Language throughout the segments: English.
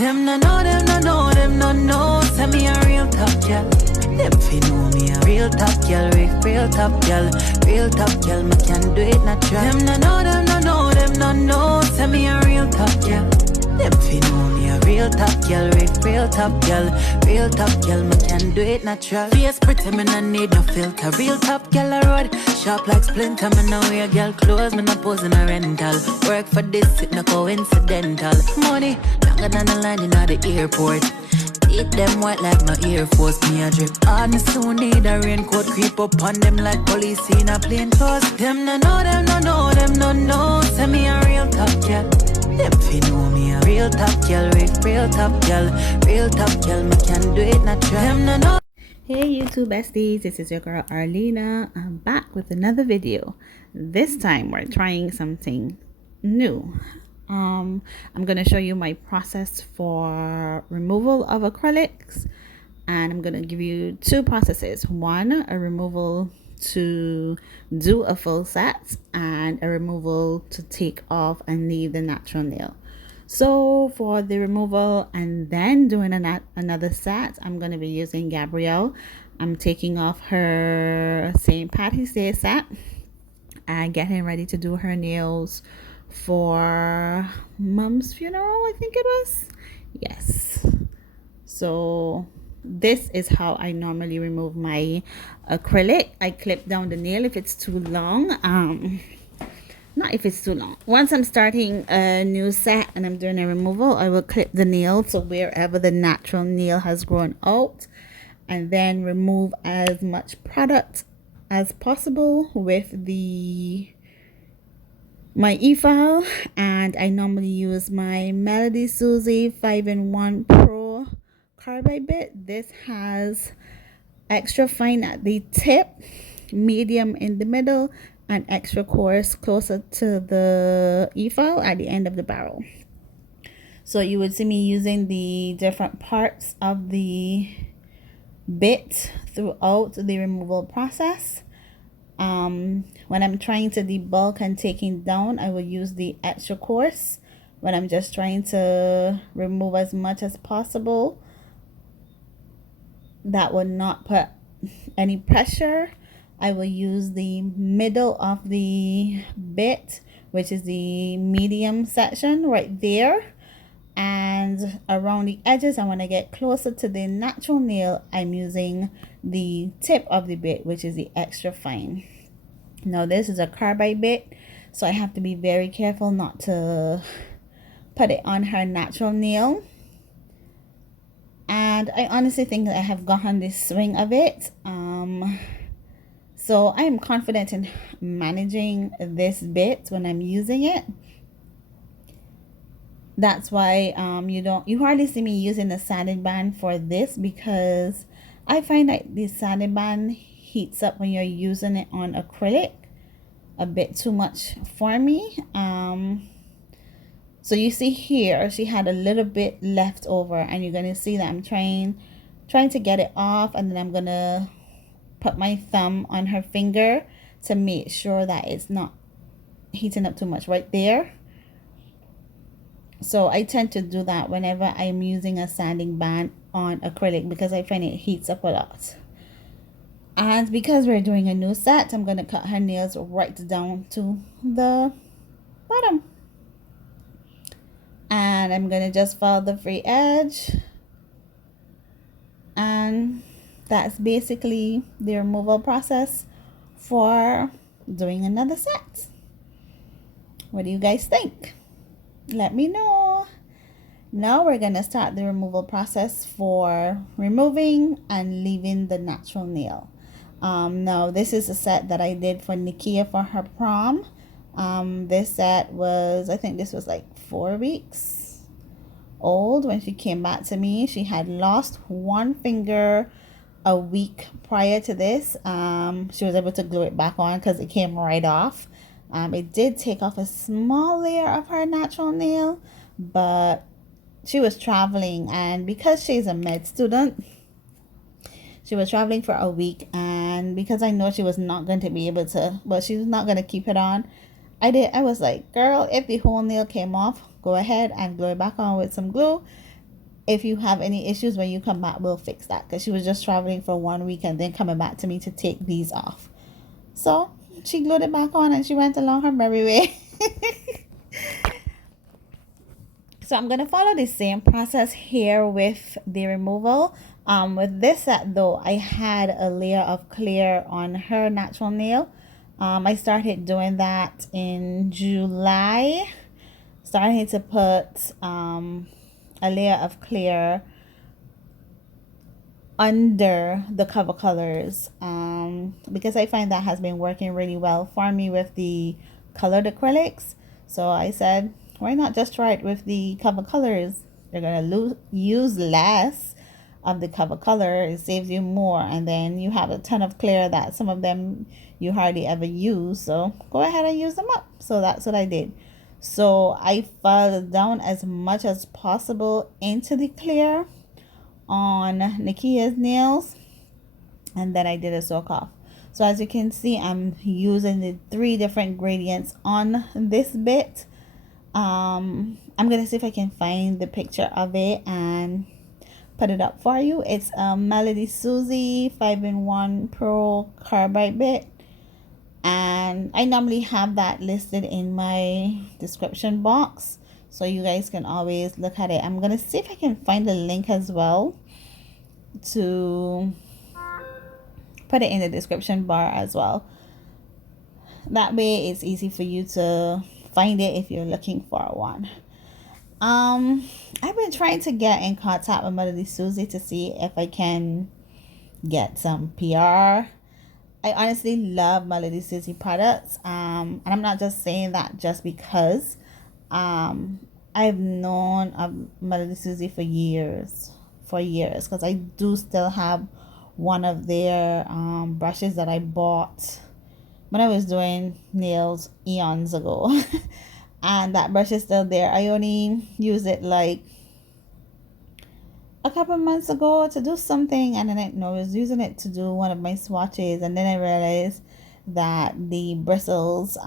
Them no know, them no know, them no know. Say me a real top girl. Them fi know me a real top girl, real top girl, real top girl. Me can do it natural. Them no know, them no know, them no know. Say me a real top girl. Them fi know me a real top girl, real top girl, real top girl. Me can do it natural. Face pretty, me no need no filter. Real top girl a road, sharp like splinter. Me no wear girl clothes, me no pose in a rental. Work for this, it no coincidental. Money longer than the line in the airport. Eat them white like my Air Force, me a drip. On me soon need a raincoat, creep up on them like police in a plain clothes. Them no know, them no know, them no know. Say me a real top girl. Them fi know me a real top girl, real top girl, real top girl. Me can do it natural. Them no know. Hey YouTube besties, this is your girl Arlena. I'm back with another video. This time we're trying something new. I'm going to show you my process for removal of acrylics, and I'm going to give you two processes. One, a removal to do a full set, and a removal to take off and leave the natural nail. So for the removal and then doing another set, I'm going to be using Gabrielle. I'm taking off her St. Patty's Day set and getting ready to do her nails for Mom's funeral, I think it was. Yes. So this is how I normally remove my acrylic. I clip down the nail if it's too long. Not if it's too long. Once I'm starting a new set and I'm doing a removal, I will clip the nail to wherever the natural nail has grown out, and then remove as much product as possible with my e-file. And I normally use my Melody Susie 5-in-1 Pro Carbide bit. This has extra fine at the tip, medium in the middle, and extra coarse closer to the e-file at the end of the barrel. So you would see me using the different parts of the bit throughout the removal process. When I'm trying to debulk and taking down, I will use the extra coarse. When I'm just trying to remove as much as possible that would not put any pressure, I will use the middle of the bit, which is the medium section right there. And around the edges, I want to get closer to the natural nail, I'm using the tip of the bit, which is the extra fine. Now this is a carbide bit, so I have to be very careful not to put it on her natural nail. And I honestly think that I have gotten the swing of it. So I am confident in managing this bit when I'm using it. That's why you hardly see me using the sanding band for this, because I find that the sanding band heats up when you're using it on acrylic a bit too much for me. So you see here, she had a little bit left over, and you're gonna see that I'm trying to get it off, and then I'm gonna put my thumb on her finger to make sure that it's not heating up too much right there. So I tend to do that whenever I'm using a sanding band on acrylic, because I find it heats up a lot. And because we're doing a new set, I'm going to cut her nails right down to the bottom. And I'm going to just follow the free edge. And that's basically the removal process for doing another set. What do you guys think? Let me know. Now we're going to start the removal process for removing and leaving the natural nail. Now this is a set that I did for Nikia for her prom. This set was, I think this was like 4 weeks old when she came back to me. She had lost one finger a week prior to this. She was able to glue it back on because it came right off. It did take off a small layer of her natural nail, but she was traveling, and because she's a med student, she was traveling for a week, and because I know she was not going to be able to, well, she was not going to keep it on, I was like, girl, if the whole nail came off, go ahead and glue it back on with some glue. if you have any issues when you come back, we'll fix that, because she was just traveling for 1 week and then coming back to me to take these off. So she glued it back on and she went along her merry way. So I'm going to follow the same process here with the removal. With this set though, I had a layer of clear on her natural nail. I started doing that in July. Starting to put a layer of clear under the cover colors, because I find that has been working really well for me with the colored acrylics. So I said, why not just try it with the cover colors? You're gonna use less of the cover color, it saves you more, and then you have a ton of clear that some of them you hardly ever use, so go ahead and use them up. So that's what I did. So I filed down as much as possible into the clear on Nikia's nails, and then I did a soak off. So as you can see, I'm using the 3 different gradients on this bit. I'm gonna see if I can find the picture of it and put it up for you. It's a Melody Susie 5-in-1 Pro Carbide bit, and I normally have that listed in my description box, so you guys can always look at it. I'm gonna see if I can find a link as well to put it in the description bar as well. That way it's easy for you to find it if you're looking for one. I've been trying to get in contact with Melody Susie to see if I can get some PR. I honestly love Melody Susie products, and I'm not just saying that just because I've known of Melody Susie for years, because I do still have one of their brushes that I bought when I was doing nails eons ago. And that brush is still there. I only used it like a couple months ago to do something, and then I was using it to do one of my swatches, and then I realized that the bristles,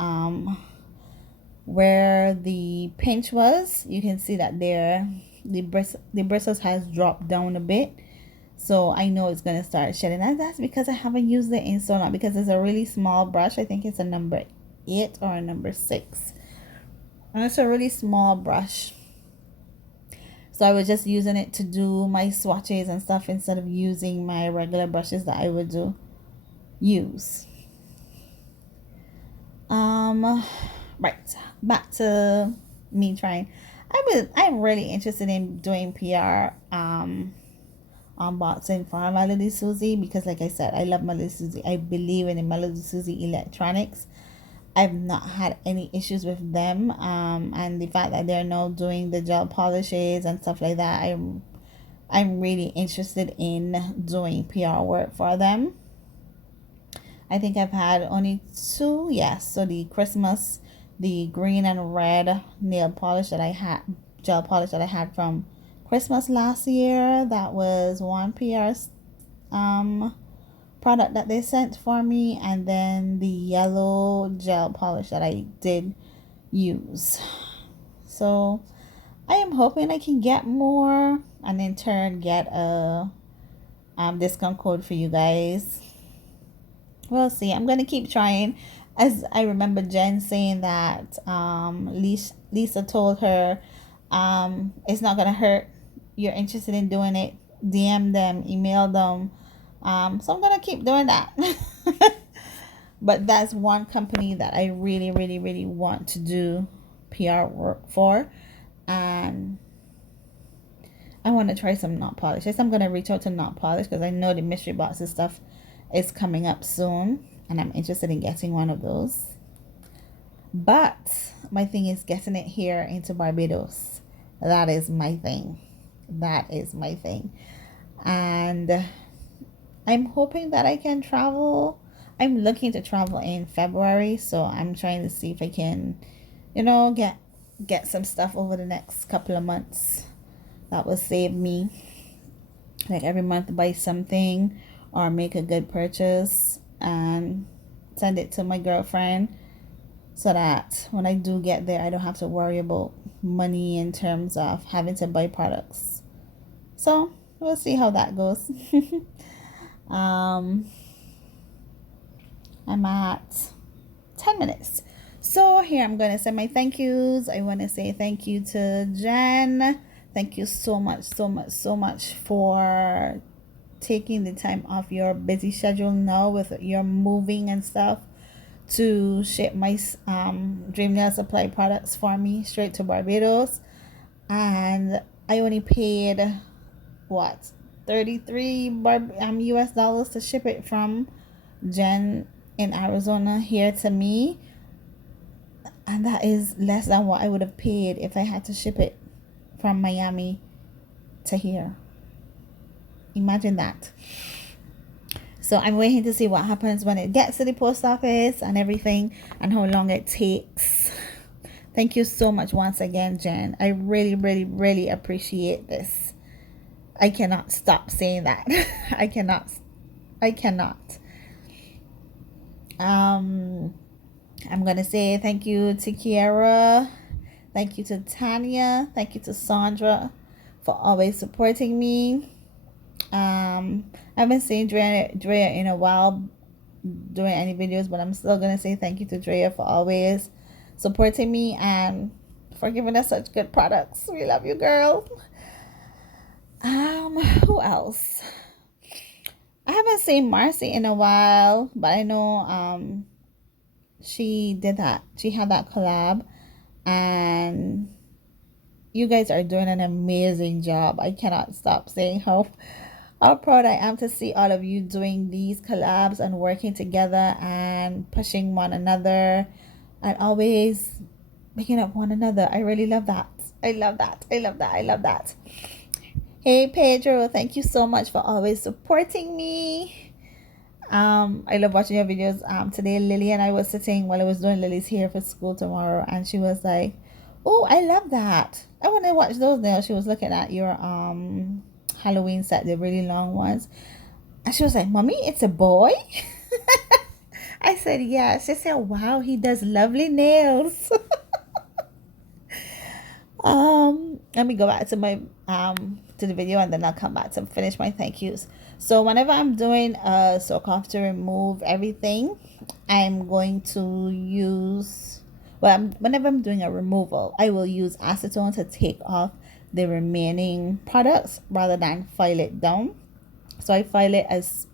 where the pinch was, you can see that there the bristles has dropped down a bit. So I know it's going to start shedding, and that's because I haven't used it in so long, because it's a really small brush. I think it's a number 8 or a number 6, and it's a really small brush. So I was just using it to do my swatches and stuff instead of using my regular brushes that I would use. Right, back to me trying. I'm really interested in doing PR unboxing for Melody Susie, because like I said, I love Melody Susie. I believe in the Melody Susie electronics. I've not had any issues with them, and the fact that they're now doing the gel polishes and stuff like that, I'm really interested in doing PR work for them. I think I've had only 2, yes. So the Christmas, the green and red nail polish that I had, gel polish that I had from Christmas last year, that was one PR product that they sent for me, and then the yellow gel polish that I did use. So I am hoping I can get more, and in turn get a discount code for you guys. We'll see. I'm gonna keep trying. As I remember Jen saying that Lisa told her it's not gonna hurt. You're interested in doing it, DM them, email them. So I'm gonna keep doing that. But that's one company that I really, really, really want to do PR work for, and I want to try some knot polish. I'm gonna reach out to knot polish because I know the mystery boxes stuff is coming up soon, and I'm interested in getting one of those. But my thing is getting it here into Barbados. That is my thing. And I'm hoping that I can travel. I'm looking to travel in February, so I'm trying to see if I can, get some stuff over the next couple of months. That will save me, like every month, buy something or make a good purchase and send it to my girlfriend, so that when I do get there, I don't have to worry about money in terms of having to buy products So we'll see how that goes. I'm at 10 minutes. So here I'm going to say my thank yous. I want to say thank you to Jen. Thank you so much for taking the time off your busy schedule now with your moving and stuff to ship my Dream Nail Supply products for me straight to Barbados. And I only paid what, 33 US dollars to ship it from Jen in Arizona here to me, and that is less than what I would have paid if I had to ship it from Miami to here. Imagine that. So I'm waiting to see what happens when it gets to the post office and everything, and how long it takes. Thank you so much once again, Jen. I really appreciate this. I cannot stop saying that. I cannot. I'm gonna say thank you to Kiara, thank you to Tanya, thank you to Sandra for always supporting me. I haven't seen Drea in a while doing any videos, but I'm still gonna say thank you to Drea for always supporting me and for giving us such good products. We love you, girl. Who else? I haven't seen Marcy in a while, but I know she did that. She had that collab, and you guys are doing an amazing job. I cannot stop saying how proud I am to see all of you doing these collabs and working together and pushing one another and always picking up one another. I really love that. I love that. Hey Pedro, thank you so much for always supporting me. I love watching your videos. Today Lily and I was sitting while I was doing Lily's hair for school tomorrow, and she was like, oh, I love that. I want to watch those nails. She was looking at your Halloween set, the really long ones, and she was like, Mommy, it's a boy. I said, yeah. She said, wow, he does lovely nails. Let me go back to my to the video, and then I'll come back to finish my thank yous. So whenever I'm doing a soak off to remove everything, I'm going to use, whenever I'm doing a removal, I will use acetone to take off the remaining products rather than file it down. So I file it as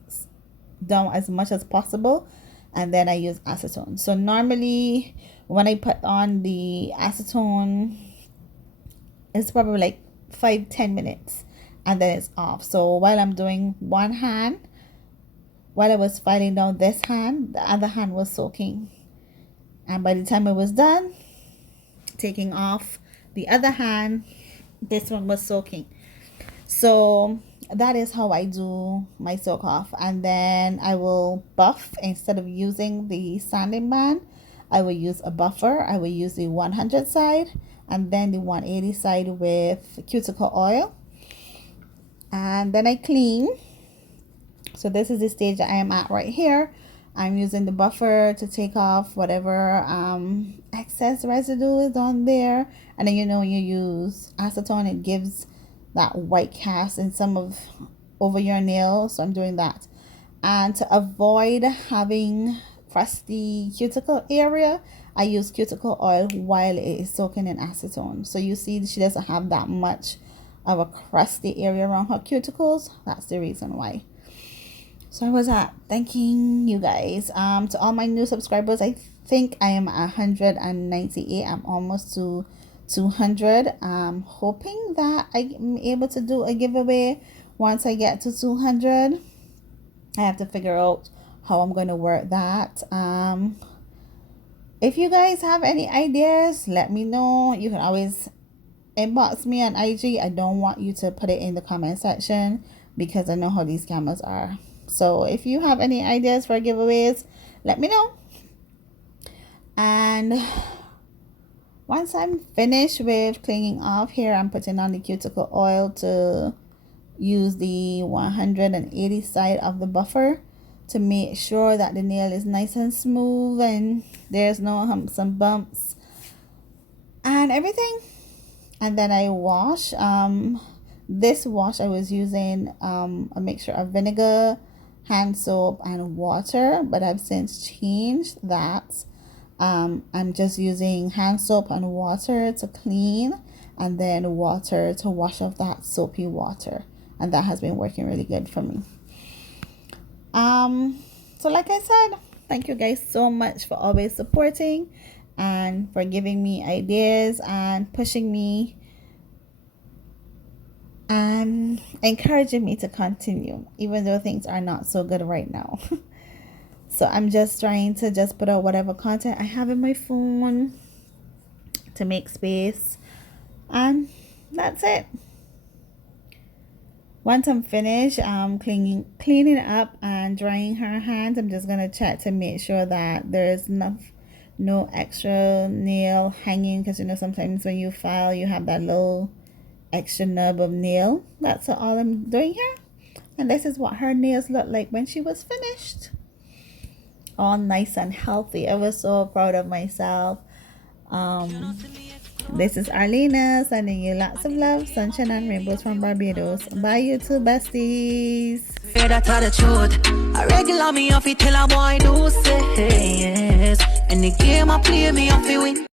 down as much as possible, and then I use acetone. So normally when I put on the acetone, it's probably like 5-10 minutes, and then it's off. So while I'm doing one hand, while I was filing down this hand, the other hand was soaking, and by the time I was done taking off the other hand, this one was soaking. So that is how I do my soak off. And then I will buff. Instead of using the sanding band, I will use a buffer. I will use the 100 side and then the 180 side with cuticle oil, and then I clean. So this is the stage that I am at right here. I'm using the buffer to take off whatever excess residue is on there, and then when you use acetone, it gives that white cast in some of over your nails. So I'm doing that, and to avoid having crusty cuticle area, I use cuticle oil while it is soaking in acetone. So you see she doesn't have that much of a crusty area around her cuticles. That's the reason why. So I was thanking you guys. To all my new subscribers, I think I am 198. I'm almost to 200. I'm hoping that I'm able to do a giveaway once I get to 200. I have to figure out how I'm going to work that. If you guys have any ideas, let me know. You can always inbox me on IG. I don't want you to put it in the comment section because I know how these cameras are. So if you have any ideas for giveaways, let me know. And once I'm finished with cleaning off here, I'm putting on the cuticle oil to use the 180 side of the buffer to make sure that the nail is nice and smooth and there's no humps and bumps and everything. And then I wash. This wash I was using a mixture of vinegar, hand soap, and water, but I've since changed that. I'm just using hand soap and water to clean, and then water to wash off that soapy water, and that has been working really good for me. So like I said, thank you guys so much for always supporting and for giving me ideas and pushing me and encouraging me to continue, even though things are not so good right now. So I'm just trying to just put out whatever content I have in my phone to make space, and that's it. Once I'm finished cleaning up and drying her hands, I'm just gonna check to make sure that there's no extra nail hanging, because you know sometimes when you file you have that little extra nub of nail. That's all I'm doing here, and this is what her nails look like when she was finished, all nice and healthy. I was so proud of myself. This is Arlena sending you lots of love, sunshine, and rainbows from Barbados. Bye, you two besties. That tell the truth. I regular me off it till a boy do say yes. And the game I play me off it win.